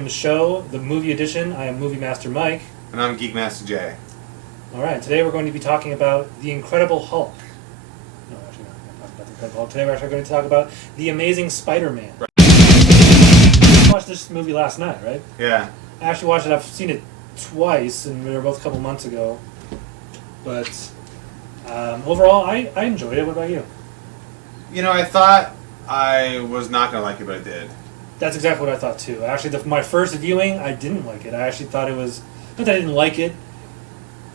Medium show, the movie edition. I am Movie Master Mike. And I'm Geek Master Jay. Alright, today we're going to be talking about The Incredible Hulk. No, actually not. I'm not talking about The Incredible Hulk. Today we're actually going to talk about The Amazing Spider-Man. Right. I watched this movie last night, right? Yeah. I actually watched it. I've seen it twice, and we were both a couple months ago. But overall, I enjoyed it. What about you? You know, I thought I was not going to like it, but I did. That's exactly what I thought too. Actually, my first viewing, I didn't like it. I actually thought it was, not that I didn't like it,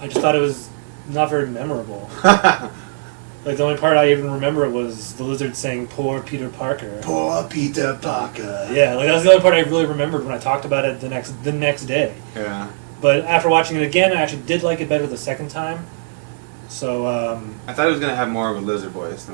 I just thought it was not very memorable. Like, the only part I even remember was the lizard saying, "Poor Peter Parker." Poor Peter Parker. Yeah, like that was the only part I really remembered when I talked about it the next day. Yeah. But after watching it again, I actually did like it better the second time. So, I thought it was going to have more of a lizard voice.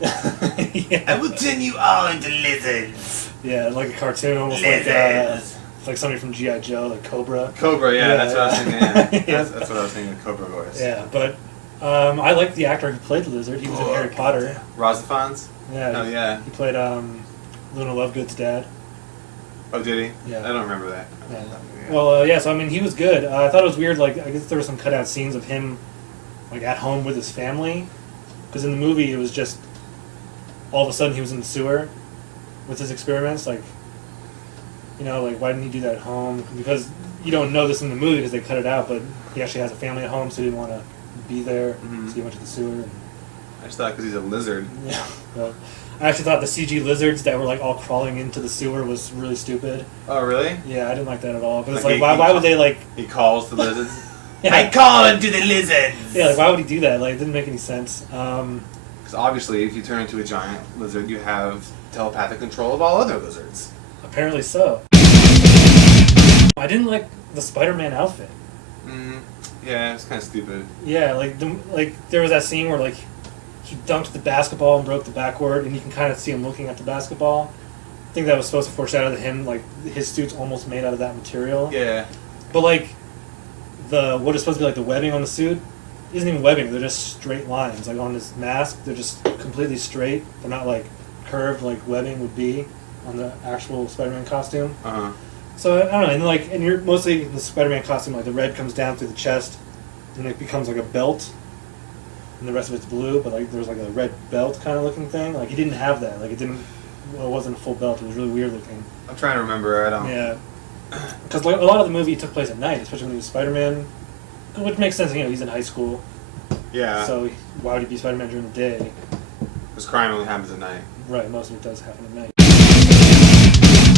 yeah. I will turn you all into lizards. Yeah, like a cartoon, almost Lizards. like somebody from G.I. Joe, like Cobra. Cobra, yeah, that's what I was thinking. Yeah. Yeah. That's what I was thinking, the Cobra voice. Yeah, but I liked the actor who played the lizard. He was in Harry Potter. Rosafons? Yeah. Oh, yeah. He played Luna Lovegood's dad. Oh, did he? Yeah. I don't remember that. Yeah. Yeah. Well, yeah, so I mean, he was good. I thought it was weird, like, I guess there were some cutout scenes of him, like, at home with his family. Because in the movie, it was just, all of a sudden he was in the sewer with his experiments. Like, you know, like, why didn't he do that at home? Because you don't know this in the movie because they cut it out, but he actually has a family at home, so he didn't want to be there, so he went to the sewer. And, I just thought because he's a lizard. yeah. Well, I actually thought the CG lizards that were, like, all crawling into the sewer was really stupid. Oh, really? Yeah, I didn't like that at all. But it's Like, like, why would they, like... He calls the lizards? Yeah. I call him to the lizards! Yeah, like, why would he do that? Like, it didn't make any sense. Because obviously, if you turn into a giant lizard, you have telepathic control of all other lizards. Apparently so. I didn't like the Spider-Man outfit. Yeah, it's kind of stupid. Yeah, like there was that scene where, like, he dunked the basketball and broke the backboard, and you can kind of see him looking at the basketball. I think that was supposed to foreshadow that him, like, his suit's almost made out of that material. Yeah. But, like, what is supposed to be, like, the webbing on the suit isn't even webbing. They're just straight lines. Like, on his mask, they're just completely straight. They're not, like, curved like webbing would be on the actual Spider-Man costume. Uh-huh. So, I don't know, and, like, and you're mostly the Spider-Man costume, like, the red comes down through the chest, and it becomes, like, a belt, and the rest of it's blue, but, like, there's, like, a red belt kind of looking thing. Like, he didn't have that. Like, it wasn't a full belt. It was really weird looking. I'm trying to remember. I don't... Yeah. Because, like, a lot of the movie took place at night, especially when he was Spider-Man, which makes sense, you know, he's in high school. Yeah. So, why would he be Spider-Man during the day? Because crime only happens at night. Right, most of it does happen at night.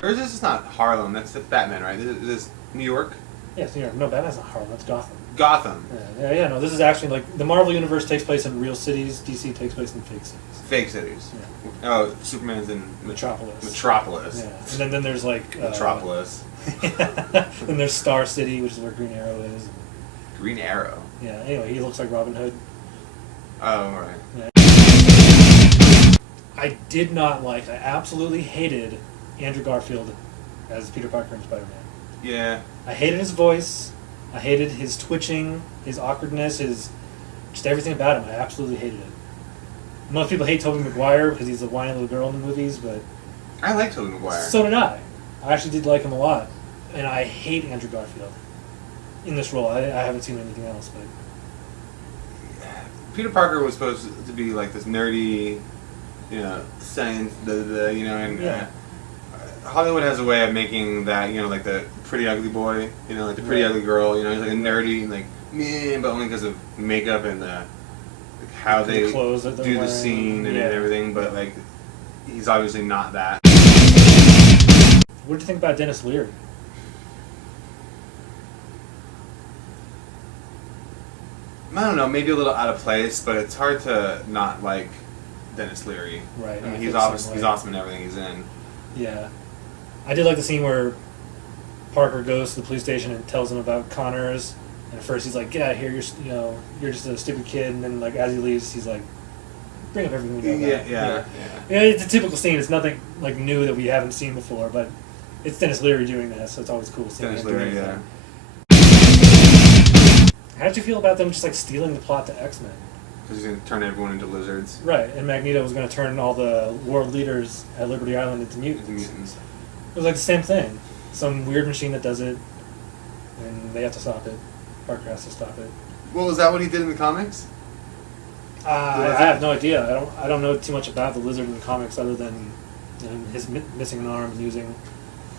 Or is this not Harlem? That's Batman, right? Is this New York? Yes, New York. No, Batman's not Harlem, that's Gotham. Gotham. Yeah, no, this is actually, like, the Marvel Universe takes place in real cities, DC takes place in fake cities. Fake cities. Yeah. Oh, Superman's in Metropolis. Metropolis. Yeah, and then there's, like... Metropolis. Then there's Star City, which is where Green Arrow is. Green Arrow. Yeah, anyway, he looks like Robin Hood. Oh, alright. Yeah. I did not like, I absolutely hated Andrew Garfield as Peter Parker and Spider-Man. Yeah. I hated his voice. I hated his twitching, his awkwardness, just everything about him. I absolutely hated it. Most people hate Tobey Maguire because he's a whiny little girl in the movies, but I like Tobey Maguire. so did I. I actually did like him a lot. And I hate Andrew Garfield in this role. I haven't seen anything else, but... Peter Parker was supposed to be like this nerdy, you know, science, you know, and Yeah. Hollywood has a way of making that, you know, like the pretty ugly boy, you know, like the pretty Right. ugly girl, you know, he's like a nerdy, like, meh, but only because of makeup and like how The they clothes that they're do the wearing, scene and yeah. everything, but like, he's obviously not that. What did you think about Dennis Leary? I don't know, maybe a little out of place, but it's hard to not like Dennis Leary. Right. I mean, I he's feel the same awesome. way. He's awesome in everything he's in. Yeah. I did like the scene where Parker goes to the police station and tells him about Connors. And at first he's like, "Get out of here! You're just a stupid kid." And then, like, as he leaves, he's like, "Bring up everything we know." Yeah. Yeah, it's a typical scene. It's nothing like new that we haven't seen before, but it's Dennis Leary doing that, so it's always cool seeing Dennis him doing Leary, yeah. anything. How did you feel about them just, like, stealing the plot to X-Men? Because he's going to turn everyone into lizards. Right, and Magneto was going to turn all the world leaders at Liberty Island into mutants. Into mutants. It was like the same thing. some weird machine that does it, and they have to stop it. Parker has to stop it. Well, is that what he did in the comics? I have no idea. I don't know too much about the lizard in the comics other than his missing an arm and using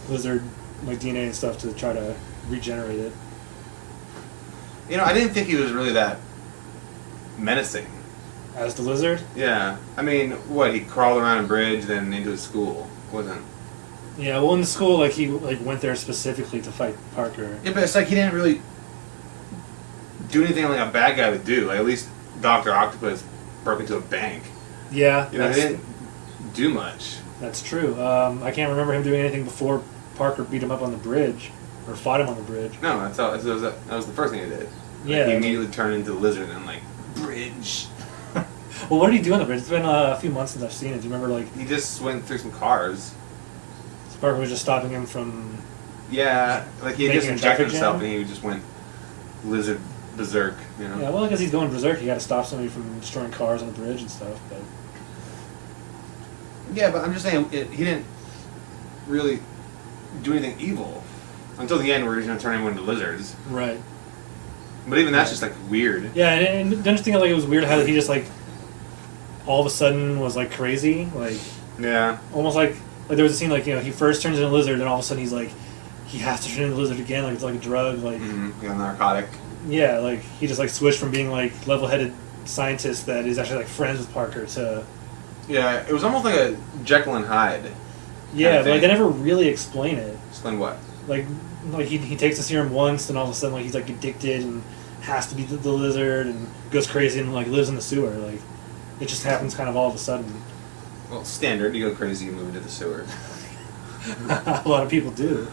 lizard like DNA and stuff to try to regenerate it. You know, I didn't think he was really that menacing. As the lizard? Yeah. I mean, what, he crawled around a bridge, then into his school. Wasn't... Yeah, well, in the school, like, he like went there specifically to fight Parker. Yeah, but it's like he didn't really do anything like a bad guy would do. Like, at least Dr. Octopus broke into a bank. Yeah, You know, he didn't do much. that's true. I can't remember him doing anything before Parker beat him up on the bridge, or fought him on the bridge. No, that was the first thing he did. Yeah. He immediately turned into the lizard and, like, bridge. Well, what did he do on the bridge? It's been a few months since I've seen it. Do you remember, like, He just went through some cars. Parker was just stopping him from... Yeah, like he had just Making a injected traffic himself jam? and he just went lizard berserk, you know? Yeah, well, I guess he's going berserk. He got to stop somebody from destroying cars on the bridge and stuff, but... Yeah, but I'm just saying, he didn't really do anything evil until the end where he's going to turn everyone into lizards. Right. But even that's just, like, weird. Yeah, and don't you think, like, it was weird how he just, like, all of a sudden was, like, crazy? Like, Yeah. almost like there was a scene, like, you know, he first turns into a lizard, and all of a sudden he's, like, he has to turn into a lizard again, like, it's like a drug, like... Mm-hmm. Like a narcotic. Yeah, like, he just, like, switched from being, like, level-headed scientist that is actually, like, friends with Parker to... Yeah, it was almost like a Jekyll and Hyde. Yeah, of but, like, they thing. never really explain it. Explain what? Like he takes the serum once, and all of a sudden, like, he's, like, addicted and has to be the lizard and goes crazy and, like, lives in the sewer. Like, it just happens kind of all of a sudden. Well, standard. You go crazy, you move into the sewer. A lot of people do.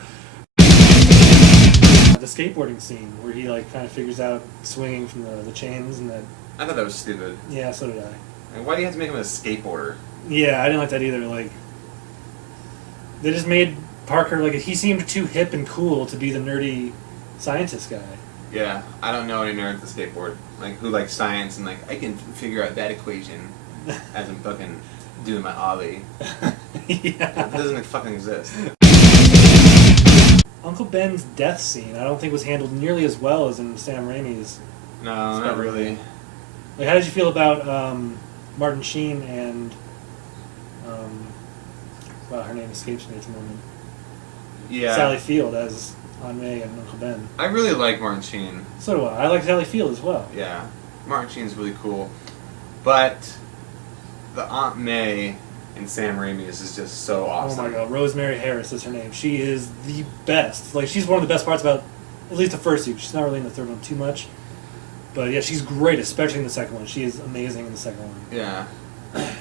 The skateboarding scene where he, like, kind of figures out swinging from the chains and that... I thought that was stupid. Yeah, so did I. Like, why do you have to make him a skateboarder? Yeah, I didn't like that either. Like, they just made Parker, like, he seemed too hip and cool to be the nerdy scientist guy. Yeah, I don't know any nerds that skateboard. Like, who like science and, like, I can figure out that equation as I'm fucking doing my ollie. Yeah. It doesn't fucking exist. Uncle Ben's death scene, I don't think was handled nearly as well as in Sam Raimi's. No, not really. Like, how did you feel about Martin Sheen and wow, her name escapes me at the moment. Yeah. Sally Field as Aunt May and Uncle Ben. I really like Martin Sheen. So do I. I like Sally Field as well. Yeah. Martin Sheen's really cool. But the Aunt May in Sam Raimi's is just so awesome. Oh my god, Rosemary Harris is her name. She is the best. Like, she's one of the best parts about at least the first two. She's not really in the third one too much. But yeah, she's great, especially in the second one. She is amazing in the second one. Yeah.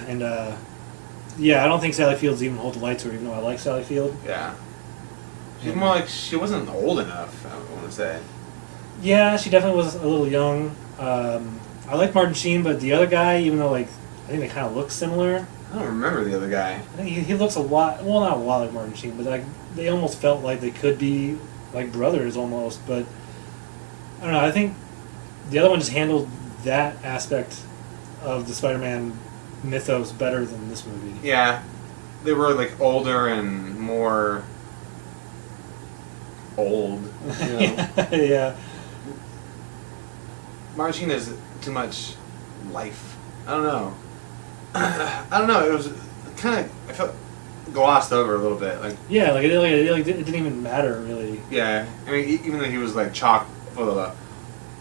And yeah, I don't think Sally Field's even hold the light to her, even though I like Sally Field. Yeah. She's more like, she wasn't old enough, I want to say. Yeah, she definitely was a little young. I like Martin Sheen, but the other guy, even though, like, I think they kind of look similar. I don't remember the other guy. I think he looks a lot, well, not a lot like Martin Sheen, but like they almost felt like they could be like brothers almost. But I don't know. I think the other one just handled that aspect of the Spider-Man mythos better than this movie. Yeah. They were like older and more old. You know? Yeah. Martin Sheen has too much life. I don't know. I don't know. It was kind of, I felt glossed over a little bit. Like, Yeah, like it didn't even matter really. yeah. I mean, even though he was like chock full of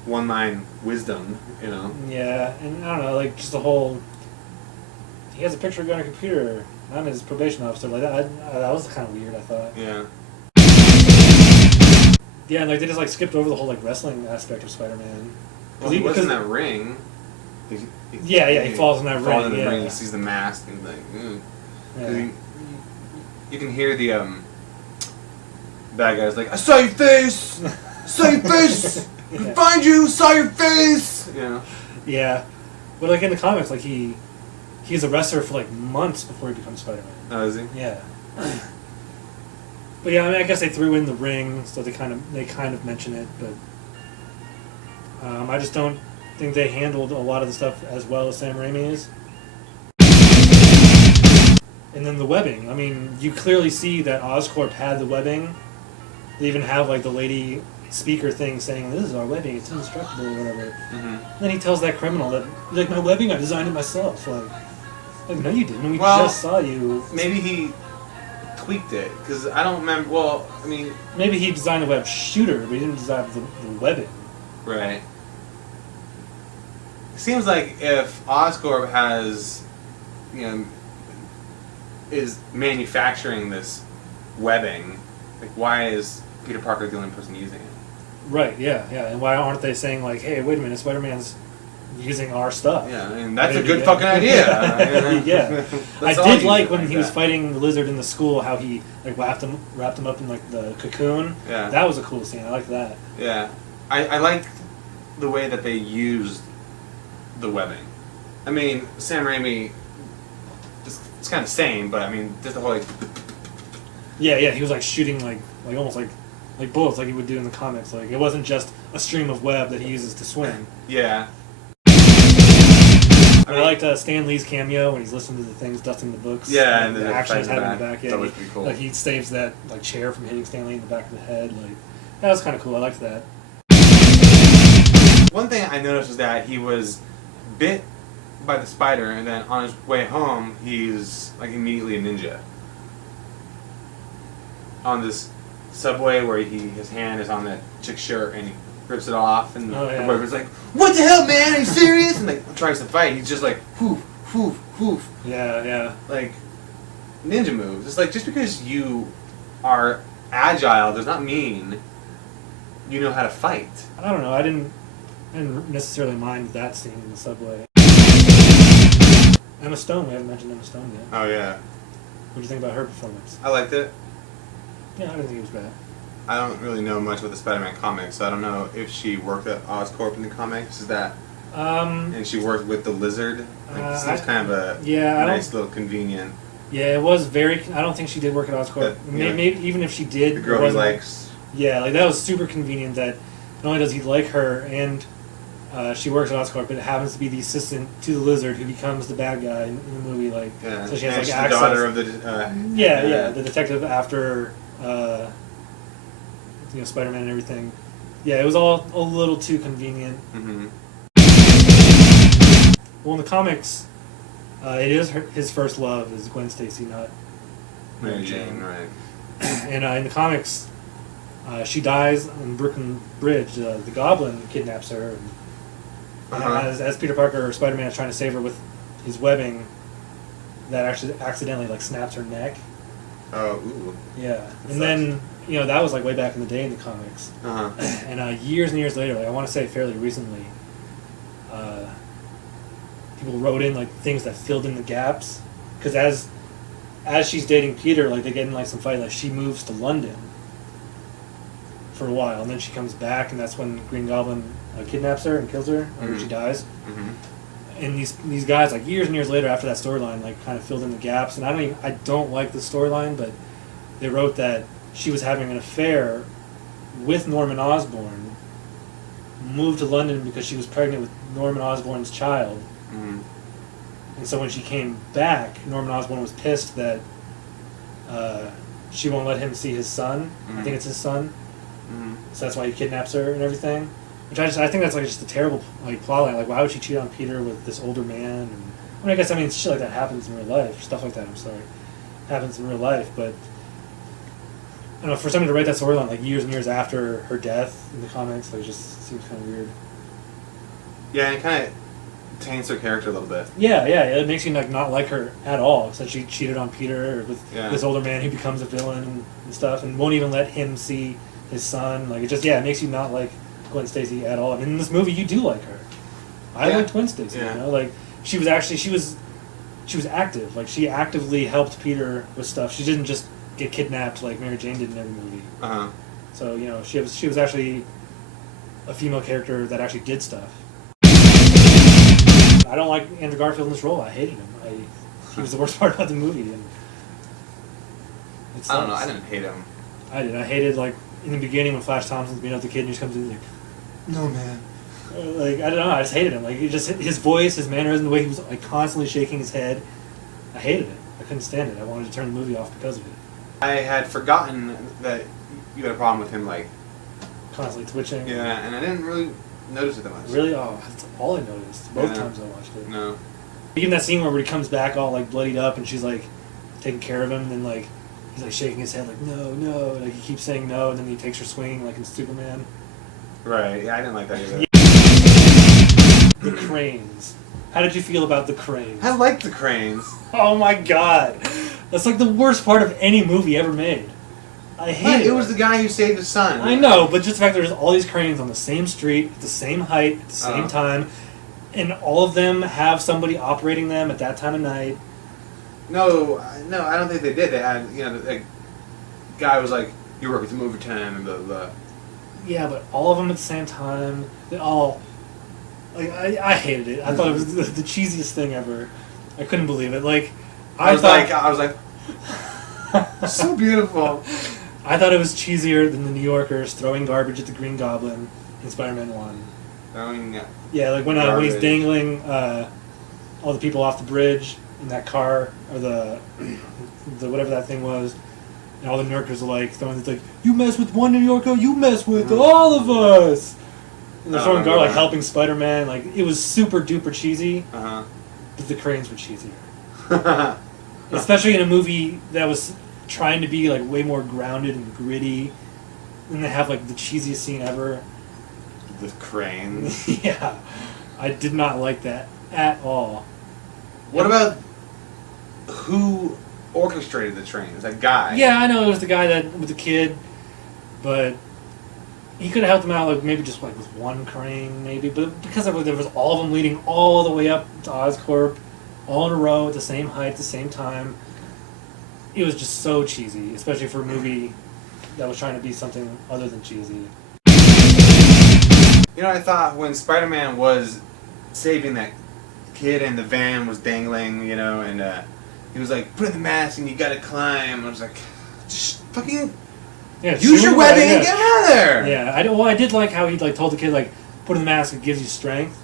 one-line wisdom, you know. Yeah, and I don't know, like just the whole. He has a picture of you on a computer. I'm his probation officer. Like that was kind of weird. I thought. Yeah. Yeah, and like they just like skipped over the whole like wrestling aspect of Spider-Man. Well, he was in that ring. He falls in that falls ring. in the Yeah. ring. He sees the mask and like, Yeah. you can hear the bad guys like, I saw your face, saw your face, Yeah. find you, saw your face. You know. Yeah, but like in the comics, like he's a wrestler for like months before he becomes Spider-Man. Oh, is he? Yeah. But yeah, I mean, I guess they threw in the ring, so they kind of mention it, but I just don't think they handled a lot of the stuff as well as Sam Raimi's. And then the webbing. I mean, you clearly see that Oscorp had the webbing they even have like the lady speaker thing saying, "This is our webbing. It's indestructible," or whatever. Mm-hmm. And then he tells that criminal that, like, my webbing, I designed it myself. Like no, you didn't. We Well, just saw you. Maybe he tweaked it because I don't remember. Well, I mean, Maybe he designed the web shooter, but he didn't design the webbing. right. It seems like if Oscorp has, is manufacturing this webbing, like why is Peter Parker the only person using it? Right. Yeah. Yeah. And why aren't they saying like, "Hey, wait a minute, Spider-Man's using our stuff"? Yeah, I mean that's a Maybe, good yeah. fucking idea. Yeah. I Let's all did use like it when like he was that. fighting the lizard in the school, how he like wrapped him up in like the cocoon. Yeah. That was a cool scene. I like that. Yeah, I like the way that they used the webbing. I mean, Sam Raimi, it's kind of same, but I mean, just the whole like, Yeah. Yeah. He was like shooting like almost like bullets like he would do in the comics. Like it wasn't just a stream of web that he uses to swim. yeah. I liked Stan Lee's cameo when he's listening to the things, dusting the books. Yeah, and the then action is fighting having the in the back. That Yeah, was pretty cool. like he saves that like chair from hitting Stan Lee in the back of the head. Like that was kind of cool. I liked that. One thing I noticed was that he was bit by the spider, and then on his way home, he's like immediately a ninja. On this subway where his hand is on that chick's shirt and he rips it off, and Oh, yeah. the boyfriend's like, "What the hell, man? Are you serious?" And like tries to fight. He's just like, "Hoof, hoof, hoof." Yeah. Yeah. Like ninja moves. It's like just because you are agile does not mean you know how to fight. I don't know. I didn't necessarily mind that scene in the subway. Emma Stone. We haven't mentioned Emma Stone yet. Oh yeah, What do you think about her performance? I liked it. Yeah, I didn't think it was bad. I don't really know much about the Spider-Man comics, so I don't know if she worked at Oscorp in the comics. Is that? And she worked with the Lizard. Like, it seems kind of a yeah, nice little convenient. Yeah, it was very. I don't think she did work at Oscorp. That, yeah. Maybe even if she did, The it girl he wasn't- likes. Yeah, like that was super convenient. That not only does he like her, and she works at Oscorp, but it happens to be the assistant to the Lizard who becomes the bad guy in the movie. Like, Yeah. so she has and like she's access. the daughter of the. Yeah, the detective after Spider-Man and everything. Yeah, it was all a little too convenient. Mm-hmm. Well, in the comics, it is his first love is Gwen Stacy, not Mary Jane, right? And in the comics, she dies on Brooklyn Bridge. The Goblin kidnaps her, and as Peter Parker or Spider-Man is trying to save her with his webbing, that actually accidentally like snaps her neck. Oh, ooh. Yeah, That and then that was like way back in the day in the comics, Uh-huh. and years and years later, like I want to say fairly recently, people wrote in like things that filled in the gaps, because as she's dating Peter, like they get in like some fight, like she moves to London for a while, and then she comes back, and that's when Green Goblin kidnaps her and kills her, or she dies. Mm-hmm. And these guys, like years and years later after that storyline, like kind of filled in the gaps. And I don't like the storyline, but they wrote that she was having an affair with Norman Osborn, moved to London because she was pregnant with Norman Osborn's child. Mm-hmm. And so when she came back, Norman Osborn was pissed that she won't let him see his son. I think it's his son. Mm-hmm. So that's why he kidnaps her and everything. Which I think that's like just a terrible like plotline. Like why would she cheat on Peter with this older man? And I mean shit like that happens in real life. Stuff like that. I'm sorry, happens in real life. But I don't know, for somebody to write that storyline like years and years after her death in the comics, like it just seems kind of weird. Yeah, and it kind of taints her character a little bit. Yeah, it makes you like not like her at all. Since she cheated on Peter with this older man who becomes a villain and stuff, and won't even let him see his son. Like it makes you not like Gwen Stacy at all. I mean, in this movie, you do like her. I liked Gwen Stacy. Yeah. You know, like she was active. Like she actively helped Peter with stuff. She didn't just get kidnapped like Mary Jane did in every movie. Uh-huh. So she was actually a female character that actually did stuff. I don't like Andrew Garfield in this role. I hated him. He was the worst part about the movie. And I don't know. I didn't hate him. I did. I hated like in the beginning when Flash Thompson's being up the kid and he just comes in like, no man. Like I don't know. I just hated him. Like his voice, his mannerism, the way he was like constantly shaking his head. I hated it. I couldn't stand it. I wanted to turn the movie off because of it. I had forgotten that you had a problem with him, like, Constantly twitching. yeah, and I didn't really notice it that much. Really? Oh, that's all I noticed. Both Yeah. times I watched it. No. Even that scene where he comes back all like bloodied up and she's like taking care of him, and then like he's like shaking his head like no, no, like he keeps saying no, and then he takes her swinging like in Superman. Right, yeah, I didn't like that either. The cranes. How did you feel about the cranes? I liked the cranes. Oh my god, that's like the worst part of any movie ever made. I hate it. It was the guy who saved his son. I know, but just the fact that there's all these cranes on the same street, at the same height, at the same time, and all of them have somebody operating them at that time of night. No, I don't think they did. They had, the guy was like, "You work with the overtime," and blah blah. Yeah, but all of them at the same time, they all... Like, I hated it. I thought it was the cheesiest thing ever. I couldn't believe it. Like, I was like, so beautiful. I thought it was cheesier than the New Yorkers throwing garbage at the Green Goblin in Spider-Man 1. Throwing Yeah, like when he's garbage. dangling all the people off the bridge in that car, or the whatever that thing was, and all the New Yorkers are like throwing it's like, you mess with one New Yorker, you mess with all of us. And they're throwing garbage, like helping Spider-Man. Like, it was super duper cheesy, Uh but the cranes were cheesier. huh. Especially in a movie that was trying to be like way more grounded and gritty, and they have like the cheesiest scene ever. The cranes. Yeah, I did not like that at all. What about who orchestrated the trains? That guy. Yeah, I know it was the guy that with the kid, but he could have helped him out like maybe just like with one crane maybe, but because there was all of them leading all the way up to Oscorp, all in a row at the same height at the same time. It was just so cheesy, especially for a movie that was trying to be something other than cheesy. I thought when Spider-Man was saving that kid and the van was dangling, and he was like, "Put in the mask and you gotta climb." I was like, "Just fucking Yeah, use your shoot, webbing yeah. and get out of there." Yeah, I did like how he like told the kid like put in the mask, it gives you strength,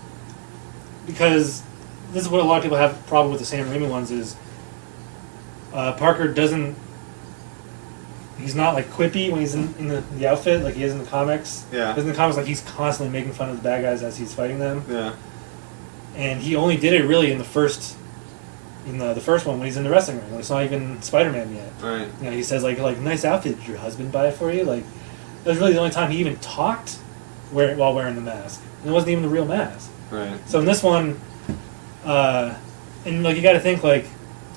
because this is what a lot of people have a problem with the Sam Raimi ones is Parker doesn't. He's not like quippy when he's in the outfit like he is in the comics. Yeah. Because in the comics, like he's constantly making fun of the bad guys as he's fighting them. Yeah. And he only did it really in the first one when he's in the wrestling ring. Like, it's not even Spider-Man yet. Right. He says like nice outfit. Did your husband buy it for you? Like that was really the only time he even talked while wearing the mask. And it wasn't even the real mask. Right. So in this one, and like you got to think like,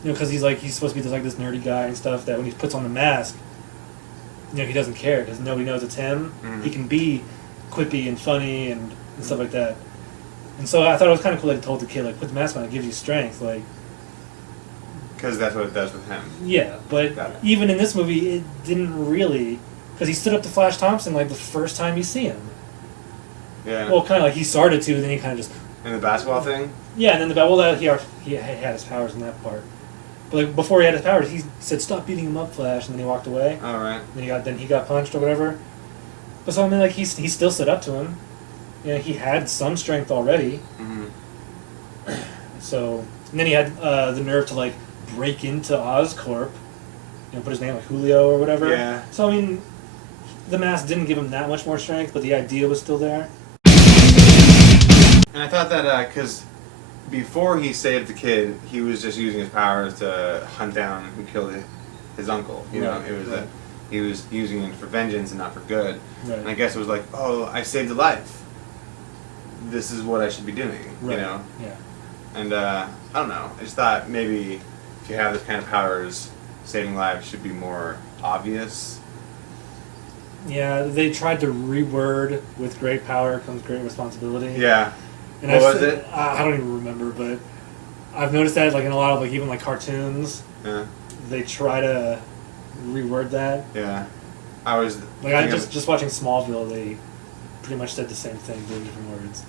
because he's supposed to be this nerdy guy and stuff, that when he puts on the mask, he doesn't care because nobody knows it's him. Mm-hmm. He can be quippy and funny and stuff like that. And so I thought it was kind of cool that he told the kid like, put the mask on, it gives you strength. Like, Because that's what it does with him. yeah, but Got it. even in this movie, it didn't really, because he stood up to Flash Thompson like the first time you see him. Yeah. Well, kind of like he started to, then he kind of just. In the basketball thing. Yeah, and then he had his powers in that part. But like before he had his powers, he said, "Stop beating him up, Flash," and then he walked away. All right. Then he got punched or whatever. But so I mean, like he still stood up to him. He had some strength already. Mm-hmm. So and then he had the nerve to like break into Oscorp. Put his name like Julio or whatever. Yeah. So I mean, the mask didn't give him that much more strength, but the idea was still there. And I thought that because before he saved the kid, he was just using his powers to hunt down who killed his uncle. It was right. he was using it for vengeance and not for good. Right. And I guess it was like, oh, I saved a life. This is what I should be doing. Right. Yeah. And I don't know. I just thought maybe if you have this kind of powers, saving lives should be more obvious. Yeah, they tried to reword with great power comes great responsibility. Yeah. And What was it? I don't even remember, but I've noticed that like in a lot of like even like cartoons, Yeah. they try to reword that. Yeah. I was Like I thinking of- just watching Smallville, they pretty much said the same thing, but in different words.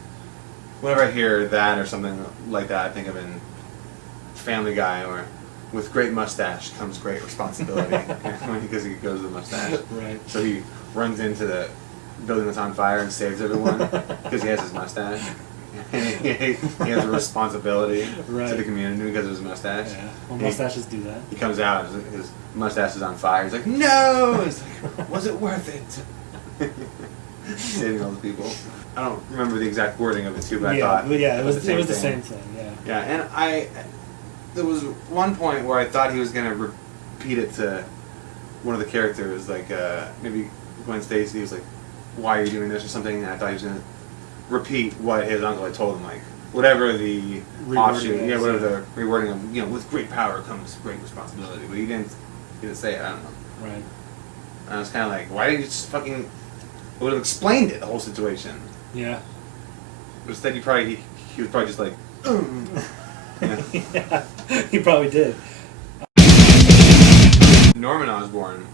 Whenever I hear that or something like that, I think of in Family Guy, or with great mustache comes great responsibility, because he goes with the mustache. Right. So he runs into the building that's on fire and saves everyone because he has his mustache. he has a responsibility Right. to the community because of his mustache. Yeah, well, mustaches do that. He comes out, his mustache is on fire. He's like, no! He's like, was it worth it? Saving all the people. I don't remember the exact wording of it too, but I thought it was the the same thing. Yeah. Yeah, and there was one point where I thought he was gonna repeat it to one of the characters, like maybe Gwen Stacy. He was like, "Why are you doing this?" or something. And I thought he was gonna repeat what his uncle had told him, like whatever the offshoot, whatever the rewording of, with great power comes great responsibility. But he didn't say it. I don't know. Right. And I was kind of like, why didn't you just fucking? It would have explained it, the whole situation. Yeah. But instead, he was probably just like, yeah. Yeah, he probably did. Norman Osborn,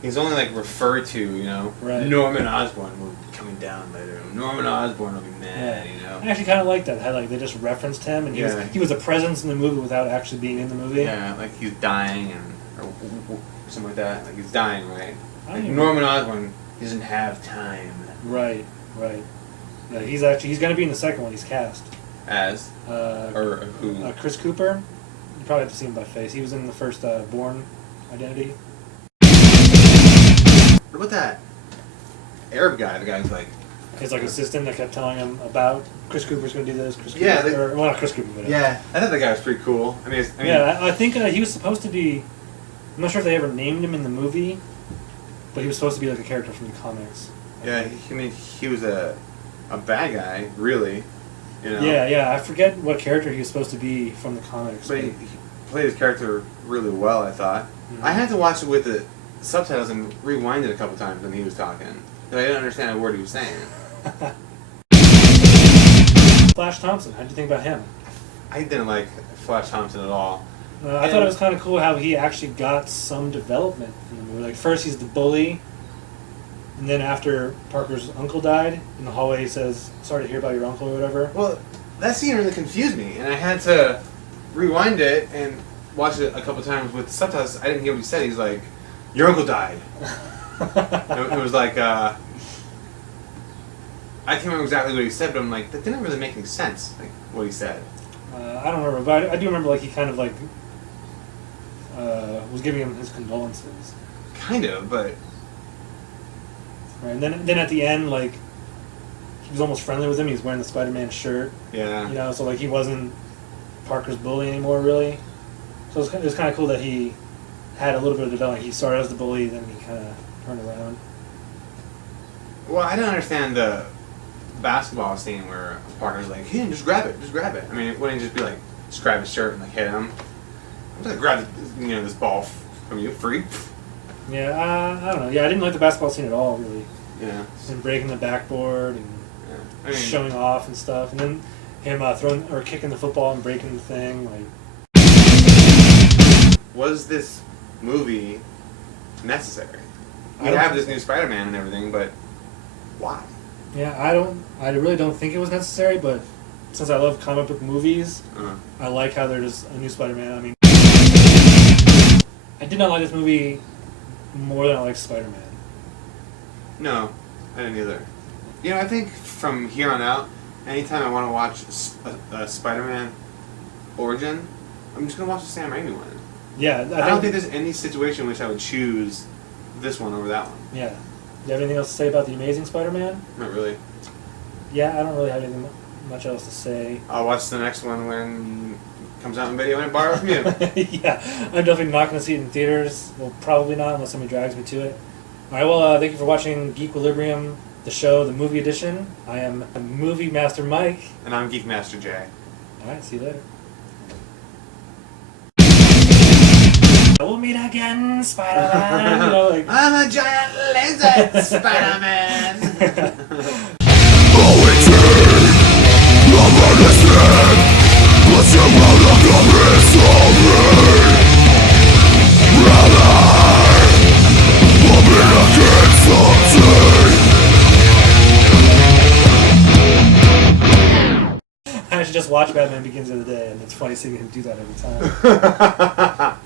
he's only like referred to, Right. Norman Osborn will be coming down later. Norman Osborn will be mad, I actually kind of like that. How like they just referenced him, and he was a presence in the movie without actually being in the movie. Yeah, like he's dying or something like that. Like he's dying, right? Like even Norman Osborn doesn't have time. Right. Yeah, he's gonna be in the second one. He's cast As or who? Chris Cooper. You probably have to see him by face. He was in the first Bourne Identity. What about that Arab guy? The guy who's like. His assistant that kept telling him about Chris Cooper's going to do this. Chris Cooper, Yeah, well, not Chris Cooper, but Yeah, I thought that guy was pretty cool. I mean yeah, I think he was supposed to be. I'm not sure if they ever named him in the movie, but he was supposed to be like a character from the comics. Yeah, he was a bad guy, really. Yeah. I forget what character he was supposed to be from the comics. But he played his character really well, I thought. Mm-hmm. I had to watch it with the subtitles and rewind it a couple times when he was talking. Because I didn't understand a word he was saying. Flash Thompson, how'd you think about him? I didn't like Flash Thompson at all. I thought it was kind of cool how he actually got some development in the movie. Like, first he's the bully, and then after Parker's uncle died, in the hallway he says, "Sorry to hear about your uncle," or whatever. Well, that scene really confused me, and I had to rewind it and watch it a couple times with the subtitles. I didn't hear what he said. He's like, "Your uncle died." It was like, I can't remember exactly what he said, but I'm like, that didn't really make any sense, like, what he said. I don't remember, but I do remember, like, he kind of, like, was giving him his condolences. Kind of, but... Right, and then at the end, like, he was almost friendly with him. He was wearing the Spider-Man shirt. Yeah. So, like, he wasn't Parker's bully anymore, really. So it was kind of cool that he had a little bit of development. He started as the bully, then he kind of turned around. Well, I didn't understand the basketball scene where Parker's like, "Hey, just grab it. I mean, it wouldn't just be like, just grab his shirt and like hit him. I'm just gonna grab this ball from you, freak. Yeah, I don't know. Yeah, I didn't like the basketball scene at all, really. Yeah. Him breaking the backboard and showing off and stuff, and then him throwing or kicking the football and breaking the thing. Like, was this movie necessary? We have this new Spider-Man and everything, but why? Yeah, I really don't think it was necessary, but since I love comic book movies, I like how there's a new Spider-Man. I mean, I did not like this movie more than I liked Spider-Man. No, I didn't either. I think from here on out, anytime I want to watch a Spider-Man origin, I'm just going to watch the Sam Raimi one. Yeah. I don't think there's any situation in which I would choose this one over that one. Yeah. Do you have anything else to say about The Amazing Spider-Man? Not really. Yeah, I don't really have anything much else to say. I'll watch the next one when it comes out in video and I borrow it from you. Yeah, I'm definitely not going to see it in theaters. Well, probably not unless somebody drags me to it. All right, well, thank you for watching Geek Equilibrium, the show, the movie edition. I am Movie Master Mike. And I'm Geek Master Jay. All right, see you later. We'll meet again, Spider-Man. I'm a giant lizard, Spider-Man. I should just watch Batman Begins the Other Day, and it's funny seeing him do that every time.